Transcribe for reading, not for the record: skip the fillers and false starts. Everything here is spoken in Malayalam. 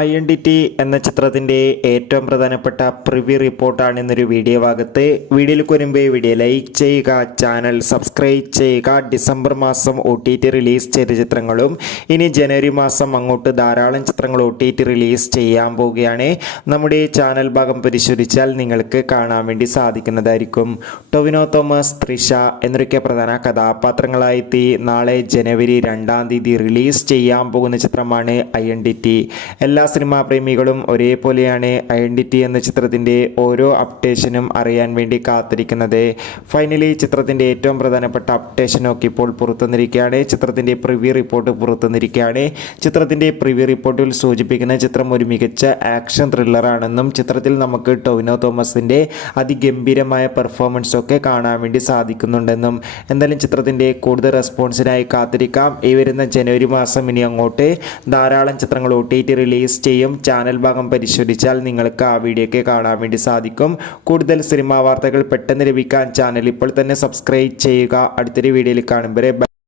ഐഡന്റിറ്റി എന്ന ചിത്രത്തിൻ്റെ ഏറ്റവും പ്രധാനപ്പെട്ട പ്രിവ്യൂ റിപ്പോർട്ടാണ് ഇന്നൊരു വീഡിയോ ഭാഗത്ത്. വീഡിയോയിലേക്ക് വരുമ്പോൾ വീഡിയോ ലൈക്ക് ചെയ്യുക, ചാനൽ സബ്സ്ക്രൈബ് ചെയ്യുക. ഡിസംബർ മാസം OTT റിലീസ് ചെയ്ത ചിത്രങ്ങളും ഇനി ജനുവരി മാസം അങ്ങോട്ട് ധാരാളം ചിത്രങ്ങൾ OTT റിലീസ് ചെയ്യാൻ പോവുകയാണ്. നമ്മുടെ ചാനൽ ഭാഗം പരിശോധിച്ചാൽ നിങ്ങൾക്ക് കാണാൻ വേണ്ടി സാധിക്കുന്നതായിരിക്കും. ടൊവിനോ തോമസ്, തൃഷ എന്നൊക്കെ പ്രധാന കഥാപാത്രങ്ങളായി നാളെ ജനുവരി 2-ാം തീയതി റിലീസ് ചെയ്യാൻ പോകുന്ന ചിത്രമാണ് ഐഡന്റിറ്റി. എല്ലാ സിനിമാ പ്രേമികളും ഒരേപോലെയാണ് ഐഡന്റിറ്റി എന്ന ചിത്രത്തിൻ്റെ ഓരോ അപ്ഡേഷനും അറിയാൻ വേണ്ടി കാത്തിരിക്കുന്നത്. ഫൈനലി ചിത്രത്തിൻ്റെ ഏറ്റവും പ്രധാനപ്പെട്ട അപ്ഡേഷനൊക്കെ ഇപ്പോൾ പുറത്തുവന്നിരിക്കുകയാണ്. ചിത്രത്തിൻ്റെ പ്രിവ്യൂ റിപ്പോർട്ട് പുറത്തുവന്നിരിക്കുകയാണ്. ചിത്രത്തിൻ്റെ പ്രിവ്യൂ റിപ്പോർട്ടിൽ സൂചിപ്പിക്കുന്ന ചിത്രം ഒരു മികച്ച ആക്ഷൻ ത്രില്ലറാണെന്നും ചിത്രത്തിൽ നമുക്ക് ടൊവിനോ തോമസിൻ്റെ അതിഗംഭീരമായ പെർഫോമൻസ് ഒക്കെ കാണാൻ വേണ്ടി സാധിക്കുന്നുണ്ടെന്നും എന്തായാലും ചിത്രത്തിൻ്റെ കൂടുതൽ റെസ്പോൺസിനായി കാത്തിരിക്കാം. ഈ വരുന്ന ജനുവരി മാസം ഇനി അങ്ങോട്ട് ധാരാളം ചിത്രങ്ങൾ OTT റിലീസ് ചെയ്യും. ചാനൽ ഭാഗം പരിശോധിച്ചാൽ നിങ്ങൾക്ക് ആ വീഡിയോയ്ക്ക് കാണാൻ വേണ്ടി സാധിക്കും. കൂടുതൽ സിനിമാ വാർത്തകൾ പെട്ടെന്ന് ലഭിക്കാൻ ചാനൽ ഇപ്പോൾ തന്നെ സബ്സ്ക്രൈബ് ചെയ്യുക. അടുത്തൊരു വീഡിയോയിൽ കാണുമ്പോൾ